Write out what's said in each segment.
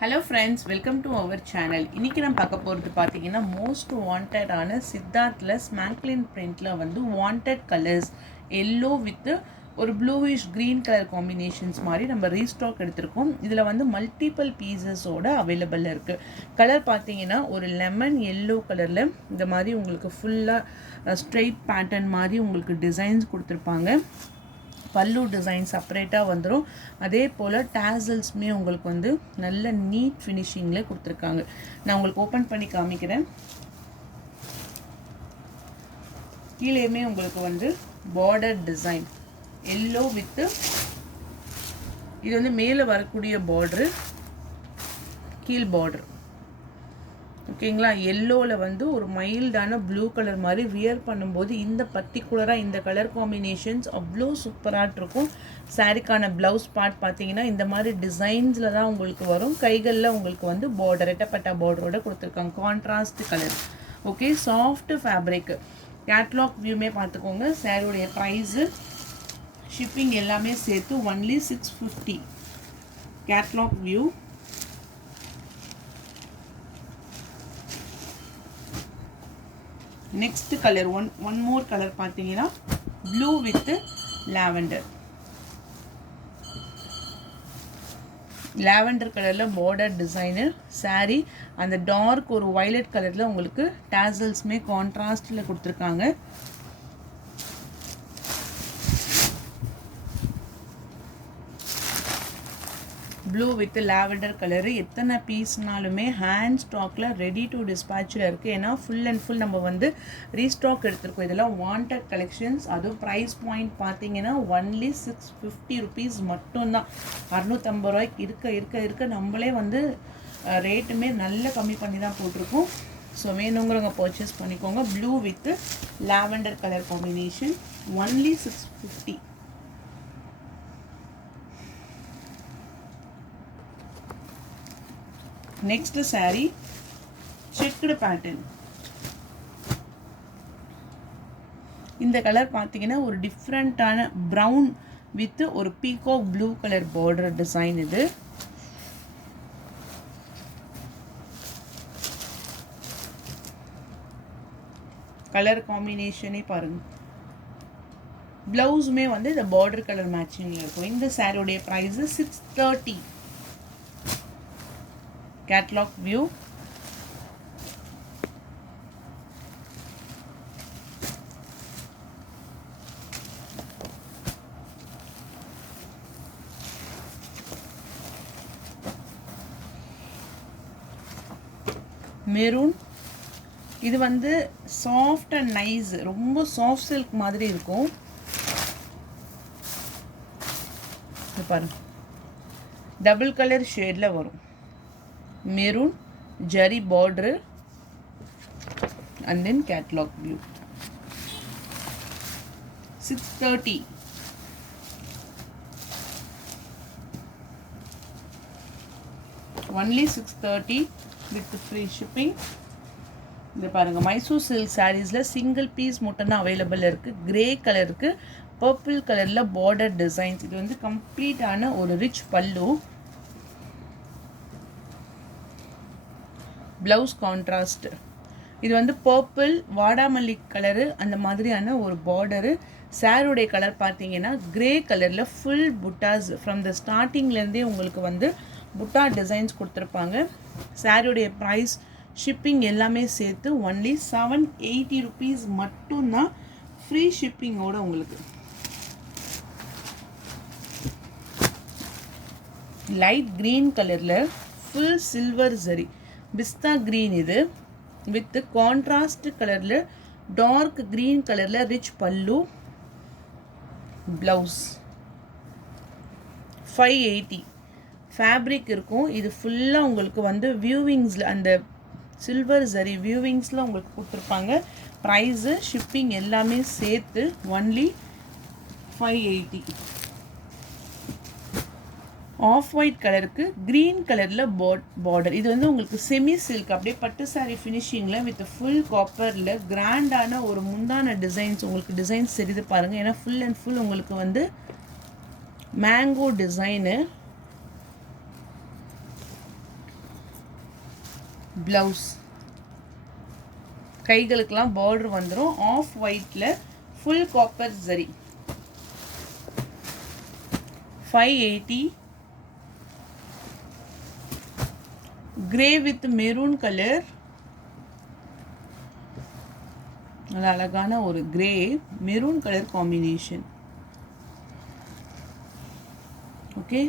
Hello friends, welcome to our channel. இன்னைக்கு நம்ம பார்க்க போறது பாத்தீங்கன்னா மோஸ்ட் வாண்டட் ஆன சித்தார்த்ல ஸ்மாங்க்லின் பிரிண்ட்ல வந்து வாண்டட் கலர்ஸ் yellow வித் ஒரு ப்ளூயிஷ் green கலர் காம்பினேஷன்ஸ் மாதிரி நம்ம ரீஸ்டாக் எடுத்திருக்கோம். இதுல வந்து மல்டிபிள் பீசஸோட அவைலபிள் இருக்கு. கலர் பாத்தீங்கன்னா ஒரு லெமன் yellow கலர்ல இந்த மாதிரி உங்களுக்கு ஃபுல்லா ஸ்ட்ரைட் பேட்டர்ன் மாதிரி உங்களுக்கு டிசைன்ஸ் கொடுத்திருப்பாங்க. பல்லு டிசைன் செப்பரேட்டாக வந்துடும். அதே போல் டேசல்ஸுமே உங்களுக்கு வந்து நல்ல நீட் ஃபினிஷிங்கில் கொடுத்துருக்காங்க. நான் உங்களுக்கு ஓப்பன் பண்ணி காமிக்கிறேன். கீழேயுமே உங்களுக்கு வந்து பார்டர் டிசைன் எல்லோ வித்து இது வந்து மேலே வரக்கூடிய பார்டரு, கீழ் பார்டர் ஓகேங்களா. எல்லோவில் வந்து ஒரு மைல்டான ப்ளூ கலர் மாதிரி வியர் பண்ணும்போது இந்த பர்டிகுலராக இந்த கலர் காம்பினேஷன்ஸ் அவ்வளோ சூப்பராக இருக்கும். சாரிக்கான ப்ளவுஸ் பார்ட் பார்த்தீங்கன்னா இந்த மாதிரி டிசைன்ஸில் தான் உங்களுக்கு வரும். கைகளில் உங்களுக்கு வந்து பார்டர் ரெட்டப்பட்ட பார்டரோட கொடுத்துருக்காங்க. Contrast colour okay. Soft fabric. Catalogue வியூமே பார்த்துக்கோங்க. சாரியோடைய ப்ரைஸு ஷிப்பிங் எல்லாமே சேர்த்து only 650. Catalogue view. Next colour one more colour பார்த்தீங்கன்னா ப்ளூ வித் லாவெண்டர். லாவெண்டர் கலரில் பார்டர் டிசைனு சாரி. அந்த டார்க் ஒரு வயலட் கலரில் உங்களுக்கு டேசல்ஸுமே கான்ட்ராஸ்டில் கொடுத்துருக்காங்க. Blue with lavender colour. எத்தனை பீஸ்னாலுமே ஹேண்ட் ஸ்டாக்கில் ரெடி டு டிஸ்பேச்சில் இருக்குது. ஏன்னா ஃபுல் அண்ட் ஃபுல் நம்ம வந்து ரீஸ்டாக் எடுத்துருக்கோம். இதெல்லாம் வாண்டட் கலெக்ஷன்ஸ். அதுவும் ப்ரைஸ் பாயிண்ட் பார்த்தீங்கன்னா ஒன்லி 650 ருபீஸ் மட்டும்தான். 650 ரூபாய்க்கு இருக்க நம்மளே வந்து ரேட்டுமே நல்ல கம்மி பண்ணி தான் போட்டிருக்கோம். ஸோ வேணுங்கிறவங்க பர்ச்சேஸ் பண்ணிக்கோங்க. Blue with lavender colour combination only 650. Next sorry checked pattern. இந்த கலர் பார்த்தீங்கன்னா ஒரு டிஃப்ரெண்ட்டான ப்ரௌன் வித் ஒரு peacock blue colour border design. இது கலர் காம்பினேஷனே பாருங்க. பிளவுஸுமே வந்து இந்த பார்டர் கலர் மேட்சிங்ல இருக்கும். இந்த சாரியோடைய ப்ரைஸ் 630. Catalogue view. மெரூன். இது வந்து சாஃப்ட் அண்ட் நைஸ், ரொம்ப சாஃப்ட் சில்க் மாதிரி இருக்கும். பாருங்க டபுள் கலர் ஷேட்ல வரும். Maroon jari border and then catalog view. 630. Only 630 with free shipping. இது பாருங்க மைசூர் சில்க் சாரீஸ்ல சிங்கிள் பீஸ் மட்டும் தான் அவைலபிள் இருக்கு. கிரே கலருக்கு பர்பிள் கலர்ல பார்டர் டிசைன்ஸ். இது வந்து கம்ப்ளீட்டான ஒரு ரிச் பல்லு. Blouse contrast. இது வந்து பர்பிள் வாடாமல்லி கலரு அந்த மாதிரியான ஒரு பார்டரு. சாரியுடைய கலர் பார்த்தீங்கன்னா கிரே கலரில் ஃபுல் புட்டாஸ் ஃப்ரம் த ஸ்டார்டிங்லேருந்தே உங்களுக்கு வந்து புட்டா டிசைன்ஸ் கொடுத்துருப்பாங்க. சாரியுடைய ப்ரைஸ் ஷிப்பிங் எல்லாமே சேர்த்து ஒன்லி 780 ருபீஸ் மட்டும்தான். ஃப்ரீ ஷிப்பிங்கோட உங்களுக்கு. லைட் க்ரீன் கலரில் ஃபுல் சில்வர் ஜரி பிஸ்தா கிரீன். இது வித் கான்ட்ராஸ்ட் கலர்ல டார்க் கிரீன் கலர்ல ரிச் பல்லு. பிளவுஸ் 580 ஃபேப்ரிக் இருக்கும். இது ஃபுல்லா உங்களுக்கு வந்து வியூவிங்ஸ்ல அந்த சில்வர் ஜரி வியூவிங்ஸ்ல உங்களுக்கு கொடுத்துருப்பாங்க. ப்ரைஸு ஷிப்பிங் எல்லாமே சேர்த்து ஒன்லி 580. ஆஃப் ஒயிட் கலருக்கு க்ரீன் கலரில் பார்டர். இது வந்து உங்களுக்கு செமி சில்க் அப்படியே பட்டு சாரி ஃபினிஷிங்கில் வித் ஃபுல் காப்பரில் கிராண்டான ஒரு முந்தான டிசைன்ஸ் உங்களுக்கு டிசைன்ஸ் தெரியுது பாருங்கள். ஏன்னா ஃபுல் அண்ட் ஃபுல் உங்களுக்கு வந்து மேங்கோ டிசைனு ப்ளவுஸ் கைகளுக்கெல்லாம் பார்டர் வந்துடும். ஆஃப் ஒயிட்டில் full copper zari. 580. Grey with maroon colour. நல்ல அழகான ஒரு grey maroon colour combination. Okay,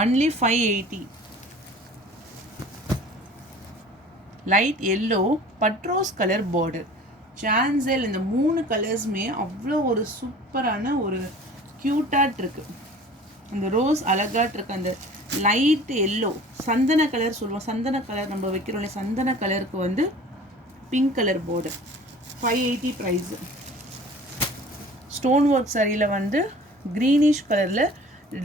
only 580. Light yellow பட்ரோஸ் கலர் பார்டர். சான்சல் இந்த 3 கலர்ஸுமே அவ்வளோ ஒரு சூப்பரான ஒரு க்யூட்டாட் இருக்கு. அந்த ரோஸ் அழகாட் இருக்கு. அந்த லைட் எல்லோ சந்தன கலர் சொல்லுவோம். சந்தன கலர் நம்ம வைக்கிறோம் இல்லையா, சந்தன கலருக்கு வந்து pink colour border. 580 price. Stone work சாரியில் வந்து க்ரீனிஷ் கலரில்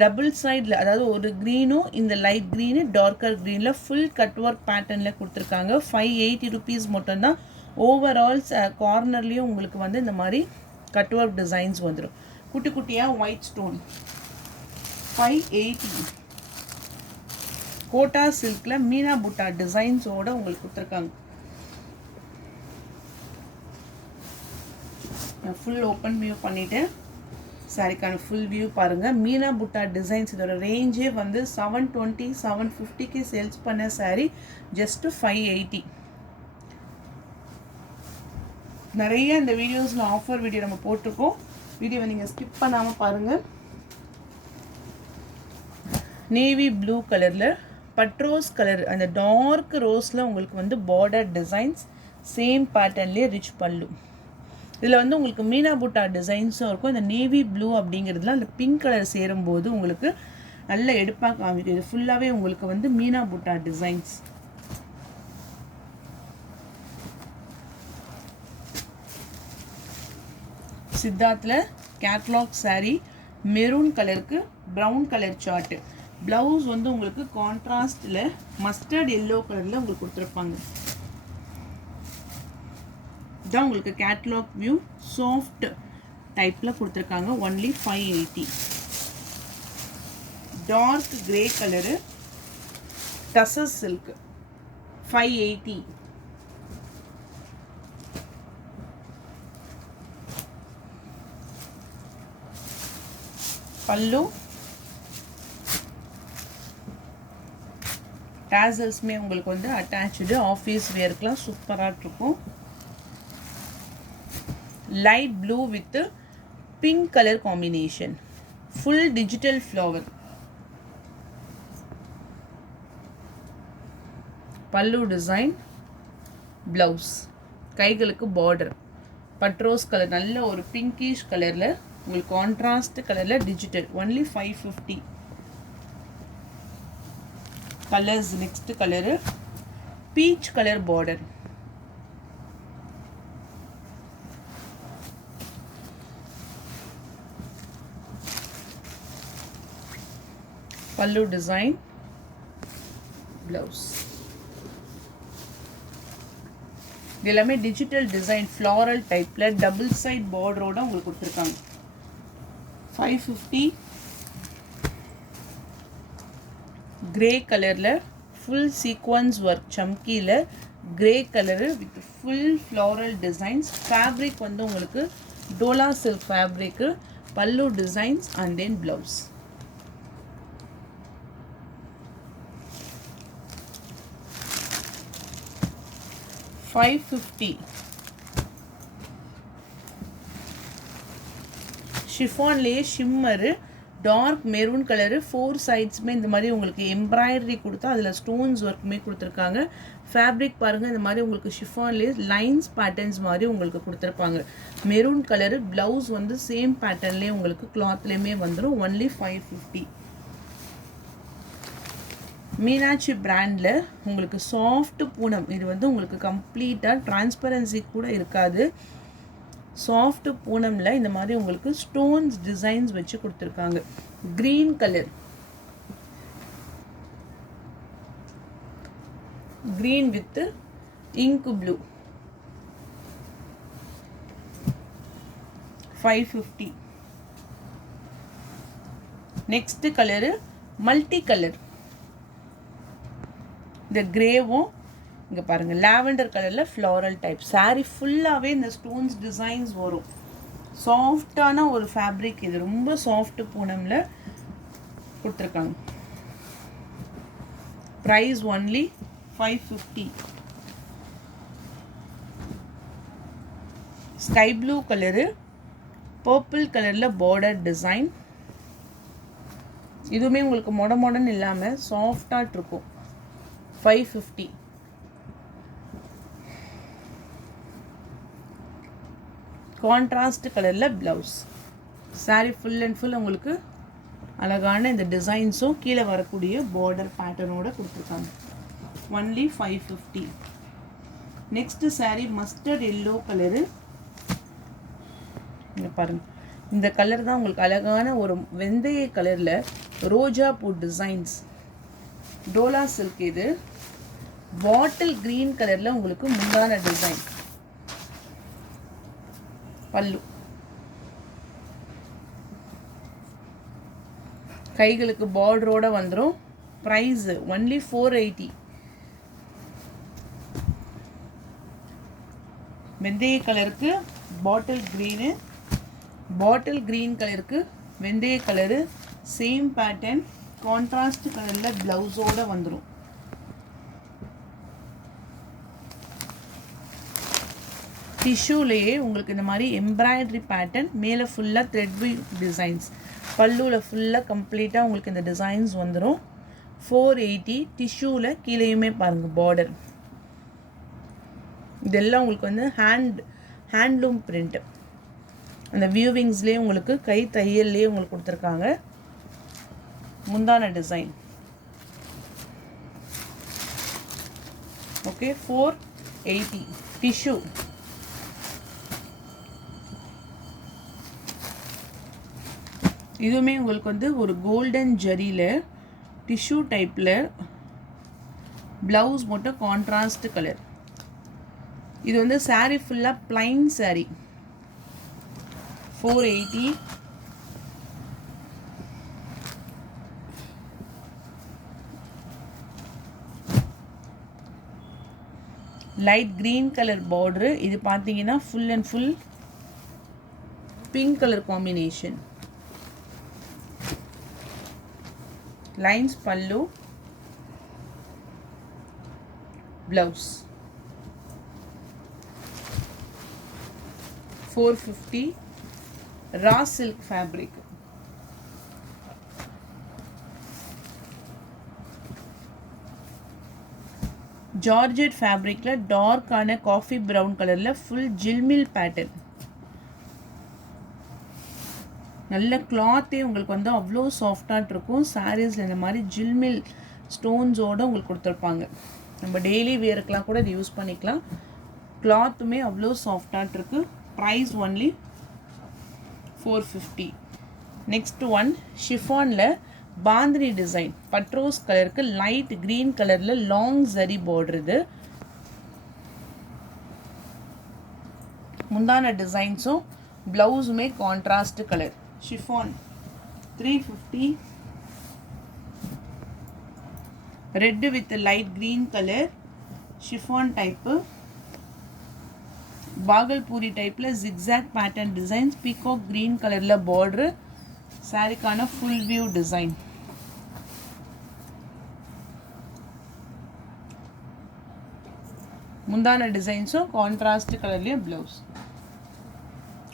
டபுள் சைடில், அதாவது ஒரு க்ரீனும் இந்த லைட் க்ரீனு டார்க்கர் க்ரீனில் ஃபுல் கட் ஒர்க் பேட்டர்னில் கொடுத்துருக்காங்க. 580 ருபீஸ் மட்டும்தான். ஓவரால்ஸ் கார்னர்லேயும் உங்களுக்கு வந்து இந்த மாதிரி கட் ஒர்க் டிசைன்ஸ் வந்துடும். குட்டி குட்டியாக ஒயிட் ஸ்டோன். 580. கோட்டா சில்கில் மீனா புட்டா டிசைன்ஸோடு உங்களுக்கு கொடுத்துருக்காங்க. நான் ஃபுல் ஓப்பன் வியூ பண்ணிவிட்டு சாரிக்கான ஃபுல் வியூ பாருங்கள். மீனா புட்டா டிசைன்ஸ் இதோட ரேஞ்சே வந்து 720 750க்கு சேல்ஸ் பண்ண சாரி ஜஸ்ட்டு 580. நிறைய இந்த வீடியோஸில் ஆஃபர் வீடியோ நம்ம போட்டிருக்கோம். வீடியோவை நீங்கள் ஸ்கிப் பண்ணாமல் பாருங்கள். நேவி ப்ளூ கலரில் பட்ரோஸ் கலர் அந்த டார்க் ரோஸில் உங்களுக்கு வந்து பார்டர் டிசைன்ஸ் சேம் பேட்டர்ன்லேயே ரிச் பல்லு. இதில் வந்து உங்களுக்கு மீனா புட்டா டிசைன்ஸும் இருக்கும். இந்த நேவி ப்ளூ அப்படிங்கிறதுல அந்த பிங்க் கலர் சேரும்போது உங்களுக்கு நல்ல எடுப்பாக காமிக்கும். இது ஃபுல்லாகவே உங்களுக்கு வந்து மீனா புட்டா டிசைன்ஸ். சித்தார்த்தில் கேட்லாக் சாரீ மெரூன் கலருக்கு ப்ரௌன் கலர் சார்ட்டு. ப்ளவுஸ் வந்து உங்களுக்கு கான்ட்ராஸ்டில் மஸ்டர்ட் எல்லோ கலரில் உங்களுக்கு கொடுத்துருப்பாங்க. தான் உங்களுக்கு கேட்லாக் வியூ சாஃப்ட் டைப்பில் கொடுத்துருக்காங்க. Only 580. Dark grey colour tussar silk 580. Pallu டேசல்ஸ்மே உங்களுக்கு வந்து அட்டாச்சு. ஆஃபீஸ் வேர்க்கெலாம் சூப்பராக இருக்கும். light blue with pink color combination. Full digital flower. Pallu design. Blouse. கைகளுக்கு border. பட்ரோஸ் கலர் நல்ல ஒரு பிங்கிஷ் கலரில் உங்களுக்கு கான்ட்ராஸ்ட் கலரில் digital. Only 550. Colours next colour peach colour border. Pallu design. Blouse இது எல்லாமே டிஜிட்டல் டிசைன் ஃப்ளாரல் டைப்பில் டபுள் சைட் பார்டரோட உங்களுக்கு கொடுத்துருக்காங்க. 550. கிரே கலரில் ஃபுல் சீக்வன்ஸ் ஒர்க் சம்கியில் grey colour with full floral designs. Fabric வந்து உங்களுக்கு டோலா சில்க் ஃபேப்ரிக்கு. Pallu designs and then blouse. $550. ஷிஃபான்லேயே ஷிம்மரு டார்க் மெரூன் கலரு 4 சைட்ஸுமே இந்த மாதிரி உங்களுக்கு எம்ப்ராய்டரி கொடுத்தா அதில் ஸ்டோன்ஸ் ஒர்க்குமே கொடுத்துருக்காங்க. ஃபேப்ரிக் பாருங்கள், இந்த மாதிரி உங்களுக்கு ஷிஃபான்லேயே லைன்ஸ் பேட்டர்ன்ஸ் மாதிரி உங்களுக்கு கொடுத்துருப்பாங்க. மெரூன் கலரு ப்ளவுஸ் வந்து சேம் பேட்டர்ன்லேயே உங்களுக்கு கிளாத்லேயுமே வந்துடும். ஒன்லி 550. மீனாட்சி பிராண்டில் உங்களுக்கு சாஃப்ட் பூனம். இது வந்து உங்களுக்கு கம்ப்ளீட்டாக டிரான்ஸ்பரன்சி கூட இருக்காது. சாஃப்ட் பூனமில் இந்த மாதிரி உங்களுக்கு ஸ்டோன்ஸ் டிசைன்ஸ் வச்சு கொடுத்துருக்காங்க. Green colour, green with ink blue. 550. Next colour multi colour. இந்த கிரேவும் இங்கே பாருங்கள் லாவெண்டர் கலரில் ஃப்ளாரல் டைப் saree ஃபுல்லாகவே இந்த ஸ்டோன்ஸ் டிசைன்ஸ் வரும். சாஃப்டான ஒரு ஃபேப்ரிக், இது ரொம்ப சாஃப்ட் பூனமில் கொடுத்துருக்காங்க. Price only 550. Sky blue colour purple கலரில் பார்டர் டிசைன். இதுவுமே உங்களுக்கு மொடன்னு இல்லாமல் சாஃப்டாக இருக்கும். 550. கான்ட்ராஸ்ட் கலரில் blouse. saree full and full உங்களுக்கு அழகான இந்த டிசைன்ஸும் கீழே வரக்கூடிய பார்டர் பேட்டர்னோட கொடுத்துருக்காங்க. Only 550. Next saree mustard yellow colour. இங்கே பாருங்கள், இந்த கலர் தான் உங்களுக்கு அழகான ஒரு வெந்தய கலரில் ரோஜா பூ டிசைன்ஸ். டோலா சில்க். இது பாட்டில் கிரீன் கலரில் உங்களுக்கு முந்தான டிசைன். பல்லு கைகளுக்கு பார்டரோட வந்துடும். Price only 480. வெந்தய கலருக்கு பாட்டில் க்ரீனு, பாட்டில் க்ரீன் கலருக்கு வெந்தய கலரு, சேம் பேட்டர்ன் கான்ட்ராஸ்ட் கலரில் ப்ளவுஸோடு வந்துடும். டிஷ்யூலேயே உங்களுக்கு இந்த மாதிரி எம்ப்ராய்டரி பேட்டர்ன், மேலே ஃபுல்லாக த்ரெட் வீவ் டிசைன்ஸ், பல்லுவில் ஃபுல்லாக கம்ப்ளீட்டாக உங்களுக்கு இந்த டிசைன்ஸ் வந்துடும். 480. டிஷ்யூவில் கீழேயுமே பாருங்கள் பார்டர். இதெல்லாம் உங்களுக்கு வந்து ஹேண்ட்லூம் பிரிண்ட். அந்த வியூவிங்ஸ்லேயே உங்களுக்கு கை தையல்லையே உங்களுக்கு கொடுத்துருக்காங்க. முந்தான டிசைன். ஓகே, 480. டிஷ்யூ. இதுவுமே உங்களுக்கு வந்து ஒரு கோல்டன் ஜரியில் டிஷ்யூ டைப்பில் ப்ளவுஸ் மட்டும் கான்ட்ராஸ்ட் கலர். இது வந்து saree ஃபுல்லாக plain saree. 480. Light green colour border. இது பார்த்தீங்கன்னா full and full pink colour combination. Lines pallu, blouse. 450. Raw silk fabric. Georgette ஃபேப்ரிக்கில் டார்க்கான காஃபி ப்ரௌன் கலரில் ஃபுல் ஜில்மில் பேட்டர்ன். நல்ல கிளாத்தே உங்களுக்கு வந்து அவ்வளோ சாஃப்டாக இருக்கும். சாரீஸில் இந்த மாதிரி ஜில்மில் ஸ்டோன்ஸோடு உங்களுக்கு கொடுத்துருப்பாங்க. நம்ம டெய்லி வேருக்கெலாம் கூட இது யூஸ் பண்ணிக்கலாம். கிளாத்துமே அவ்வளோ சாஃப்டாக இருக்குது. Price only 450. நெக்ஸ்ட் ஒன் ஷிஃபானில் பாந்தினி டிசைன். பட்ரோஸ் கலருக்கு லைட் க்ரீன் கலரில் லாங் ஜரி பார்டர். இது முந்தான டிசைன்ஸும் ப்ளவுஸுமே contrast colour. Chiffon 350. Red with light green colour chiffon type. Bhagalpuri டைப்பில் zigzag pattern designs. Peacock green கலரில் பார்டரு. சாரிக்கான ஃபுல் வியூ டிசைன். முந்தான டிசைன்ஸும் கான்ட்ராஸ்ட் கலர்லேயும் ப்ளவுஸ்.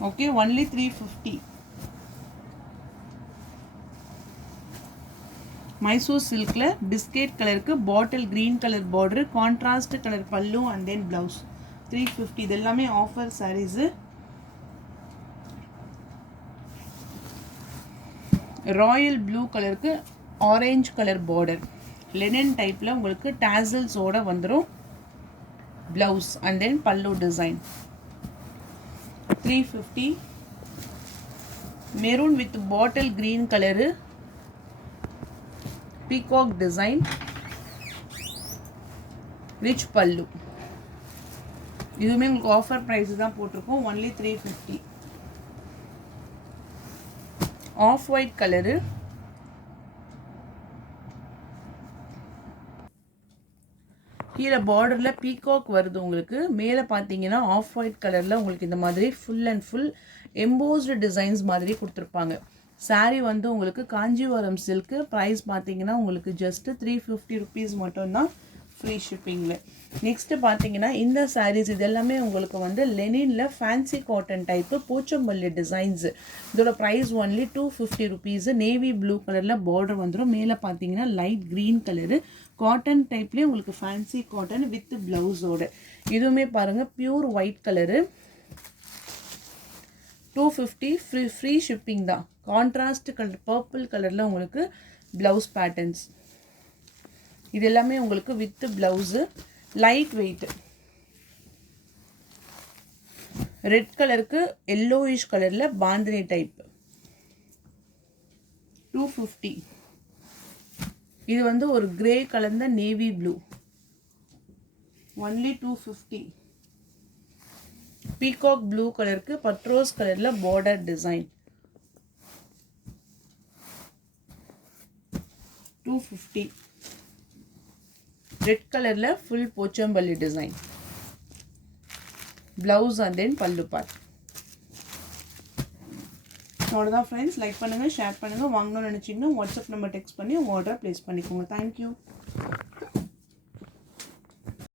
Okay, only 350. மைசூர் சில்கில் பிஸ்கெட் கலருக்கு bottle green colour border, contrast colour pallu and then blouse. 350. இது எல்லாமே ஆஃபர் சாரீஸு. ராயல் ப்ளூ கலருக்கு ஆரஞ்ச் கலர் பார்டர். லெனன் டைப்பில் உங்களுக்கு டாசல்ஸோடு வந்துடும். ப்ளவுஸ் அண்ட் தென் பல்லு design. 350. Maroon with bottle green colour peacock design, rich பல்லு. இதுவுமே உங்களுக்கு ஆஃபர் ப்ரைஸ் தான் போட்டிருக்கோம். ஒன்லி 350. ஆஃப் ஒயிட் கலரு கீழே பார்டரில் பீகாக் வருது உங்களுக்கு. மேலே பார்த்தீங்கன்னா ஆஃப் ஒயிட் கலரில் உங்களுக்கு இந்த மாதிரி full and full embossed designs மாதிரி கொடுத்துருப்பாங்க. சாரீ வந்து உங்களுக்கு காஞ்சிபுரம் சில்க்கு. ப்ரைஸ் பார்த்தீங்கன்னா உங்களுக்கு ஜஸ்ட்டு 350 ருபீஸ் மட்டும்தான், ஃப்ரீ ஷிப்பிங்கில். நெக்ஸ்ட்டு பார்த்தீங்கன்னா இந்த சாரீஸ் இது எல்லாமே உங்களுக்கு வந்து லெனினில் fancy cotton type Pochampally designs. இதோட price only 250 rupees. Navy blue கலரில் பார்டர் வந்துடும். மேலே பார்த்தீங்கன்னா லைட் க்ரீன் கலரு காட்டன் டைப்லேயே உங்களுக்கு ஃபேன்சி காட்டன் வித் ப்ளவுஸோட. இதுவுமே பாருங்கள் pure white colour, 250 free shipping தான். கான்ட்ராஸ்ட் கலர் பர்பிள் கலரில் உங்களுக்கு ப்ளவுஸ் பேட்டர்ன்ஸ். இது எல்லாமே உங்களுக்கு with blouse, light weight. Red கலருக்கு எல்லோயிஷ் கலரில் பாந்தினி டைப் 250. இது வந்து ஒரு கிரே கலர்ந்த navy blue, only 250. Peacock blue கலருக்கு பட்ரோஸ் கலரில் பார்டர் டிசைன் 250. ரெட் கலரில் full Pochampally design blouse and then pallu part. அவ்வளோதான் ஃப்ரெண்ட்ஸ். லைக் பண்ணுங்கள், ஷேர் பண்ணுங்கள். வாங்கணும்னு நினச்சிங்கன்னா வாட்ஸ்அப் நம்பர் டெக்ஸ்ட் பண்ணி உங்கள் ஆர்டர் ப்ளேஸ் பண்ணிக்கோங்க. தேங்க்யூ.